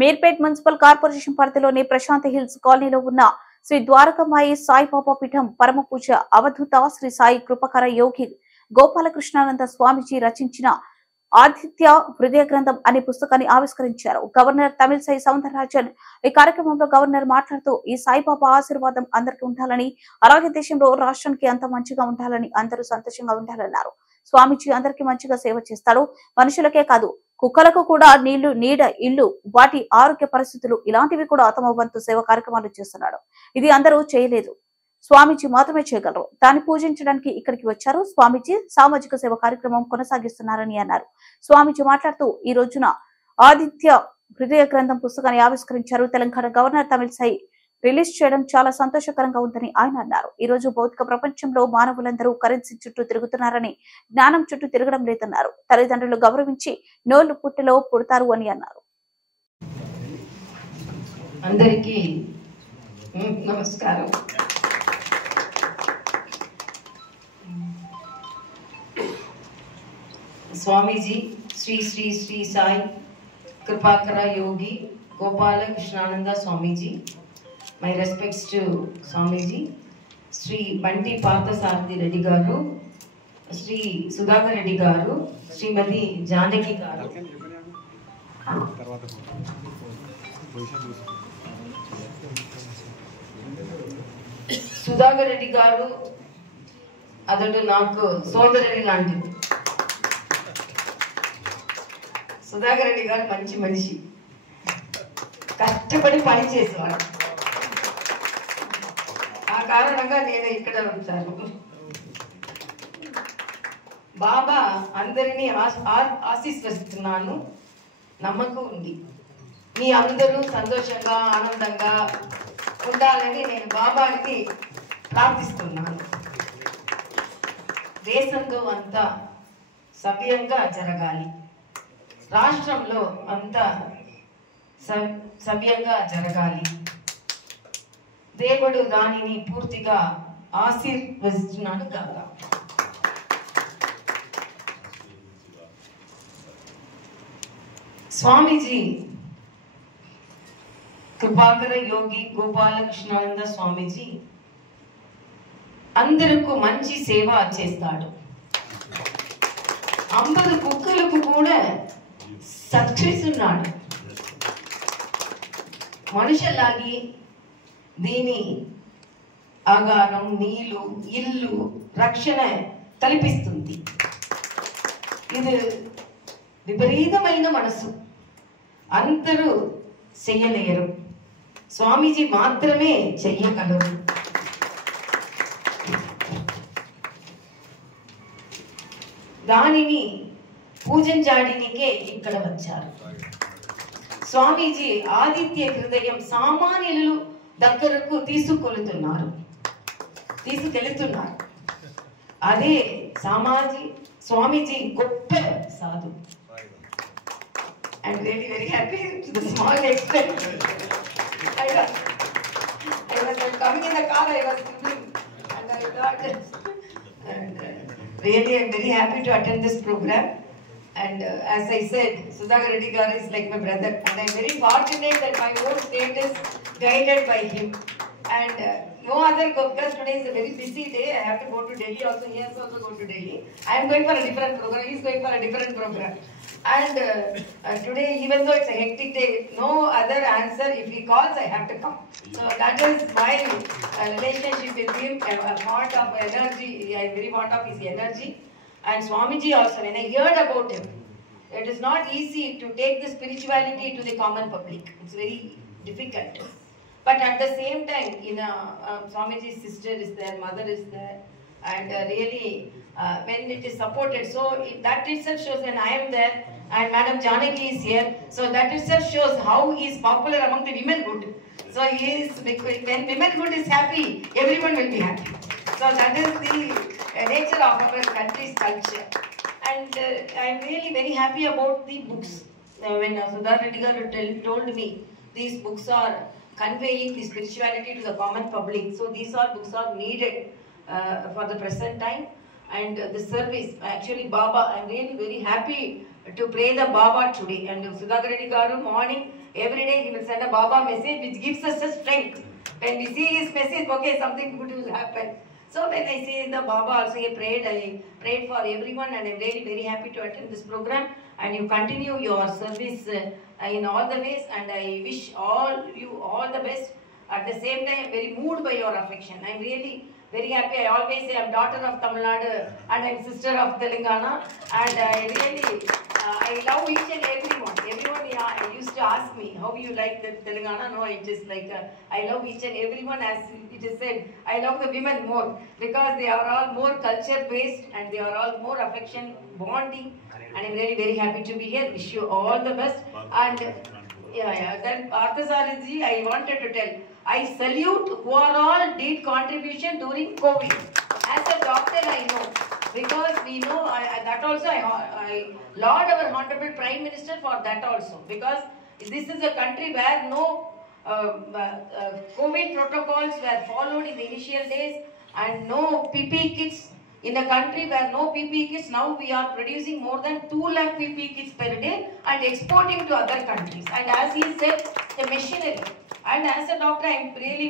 Meerpet municipal corporation పరిధిలోని Prashanth hills కాలనీలో ఉన్న శ్రీ ద్వారకమాయి సాయిబాబా పీఠం పరమ పూజ అవధూత శ్రీ సాయి కృపకర యోగి గోపాలకృష్ణానంద స్వామిజీ రచించిన ఆదిత్య హృదయ గ్రంథం అనే పుస్తకాన్ని ఆవిష్కరించారు. గవర్నర్ తమిళసై సౌందరరాజన్ ఈ కార్యక్రమంలో గవర్నర్ మాట్లాడుతూ ఈ సాయిబాబా ఆశీర్వాదం అందరికీ ఉండాలని, అలాగే దేశంలో రాష్ట్రానికి అంత మంచిగా ఉండాలని, అందరూ సంతోషంగా ఉండాలన్నారు. స్వామిజీ అందరికీ మంచిగా సేవ చేస్తాడు. మనుషులకే కాదు కుక్కలకు కూడా నీళ్లు, నీడ, ఇల్లు, వాటి ఆరోగ్య పరిస్థితులు ఇలాంటివి కూడా తమ వంతు సేవ కార్యక్రమాలు చేస్తున్నాడు. ఇది అందరూ చేయలేదు, స్వామీజీ మాత్రమే చేయగలరు. దాన్ని పూజించడానికి ఇక్కడికి వచ్చారు. స్వామీజీ సామాజిక సేవ కార్యక్రమం కొనసాగిస్తున్నారని అన్నారు. స్వామీజీ మాట్లాడుతూ ఈ రోజున ఆదిత్య హృదయ గ్రంథం పుస్తకాన్ని ఆవిష్కరించారు. తెలంగాణ గవర్నర్ తమిళసై రిలీజ్ చేయడం చాలా సంతోషకరంగా ఉందని ఆయన అన్నారు. ఈ రోజు భౌతిక ప్రపంచంలో మానవులందరూ కరెన్సీ చుట్టూ తిరుగుతున్నారని, జ్ఞానం చుట్టూ తిరగడం లేదన్నారు. తల్లిదండ్రులు గౌరవించి నోళ్లు పుట్టలో పుడతారు అని అన్నారు. అందరికీ నమస్కారం. స్వామీజీ శ్రీ శ్రీ శ్రీ సాయి కృపాకర యోగి గోపాల కృష్ణానంద స్వామీజీ, మై రెస్పెక్ట్స్ టు స్వామీజీ, శ్రీ బంటి పార్థసారథి రెడ్డి గారు, శ్రీ సుధాకర్ రెడ్డి గారు, శ్రీమతి జానకి గారు, సుధాకర్ రెడ్డి గారు అతడు నాకు సోదరుడి లాంటిది. సుధాకర్ రెడ్డి గారు మంచి మనిషి, కష్టపడి పని చేసేవాడు. ఆ కారణంగా నేను ఇక్కడ ఉంటాను. బాబా అందరినీ ఆశీర్వదిస్తున్నాను. నమ్మకం ఉంది మీ అందరూ సంతోషంగా ఆనందంగా ఉండాలని నేను బాబాకి ప్రార్థిస్తున్నాను. దేశంలో అంతా సవ్యంగా జరగాలి, రాష్ట్రంలో అంతా సవ్యంగా జరగాలి. దేవుడు దానిని పూర్తిగా ఆశీర్వదిస్తున్నాడు గాక. స్వామీజీ కృపాకర యోగి గోపాలకృష్ణానంద స్వామీజీ అందరికీ మంచి సేవ చేస్తాడు. 50 కుక్కలకు కూడా సక్సెస్ ఉన్నాడు. మనుషులాగి దీని ఆగారం, నీళ్లు, ఇల్లు, రక్షణ కల్పిస్తుంది. ఇది విపరీతమైన మనసు, అందరూ చెయ్యలేరు, స్వామీజీ మాత్రమే చెయ్యగలరు. దానిని పూజించడానికే ఇక్కడ వచ్చారు. స్వామీజీ ఆదిత్య హృదయం సామాన్యులు దగ్గరకు తీసుకెళ్తున్నారు. అదే స్వామీజీ గొప్ప సాధు. I'm really very happy to the small extent. I was coming in the car, I was thinking, and I thought, really I'm very happy to attend this program. And as I said, Sudhakar Reddy Garu is like my brother, and I'm very fortunate that my whole state is guided by him. And no other, because today is a very busy day. I have to go to Delhi also. He has to also go to Delhi. I am going for a different program. He is going for a different program. And today, even though it's a hectic day, no other answer. If he calls, I have to come. So that is my relationship with him. I'm fond of energy. I'm very fond of his energy. And Swamiji also, when I heard about him, it is not easy to take the spirituality to the common public. It's very difficult. But at the same time, Swamiji's sister is there, mother is there, and really, when it is supported, so that itself shows, and I am there, and Madam Janaki is here, so that itself shows how he is popular among the womenhood. So he is, when womenhood is happy, everyone will be happy. So that is the nature of our country's culture. And I am really very happy about the books. When Sudhakar Reddy Garu told me, these books are conveying the spirituality to the common public. So these books are needed for the present time. And the service, actually Baba, I am really very happy to pray the Baba today. And Sudhakar Reddy Garu morning every day he will send a Baba message which gives us a strength. When we see his message, okay, something good will happen. So when I say the Baba also he I prayed for everyone, and I'm really very happy to attend this program, and you continue your service in all the ways, and I wish you all the best. At the same time, I'm very moved by your affection. I'm really very happy. I always say I'm daughter of Tamil Nadu and I'm sister of Telangana, and I really I love each and everyone. Everyone used to ask me how you like the Telangana. No, it is like I love each and everyone. As it is said, I love the women more because they are all more culture based and they are all more affection bonding. And I'm really very happy to be here. Wish you all the best. And then Parthasarathi, I wanted to tell, I salute who are all did contribution during COVID. As a doctor, I know, because we know that also I laud our Honorable Prime Minister for that also, because this is a country where no COVID protocols were followed in the initial days, and no PPE kits. In a country where no PPE kits, now we are producing more than 2 lakh PPE kits per day and exporting to other countries. And as he said, the machinery. And as a doctor, I am really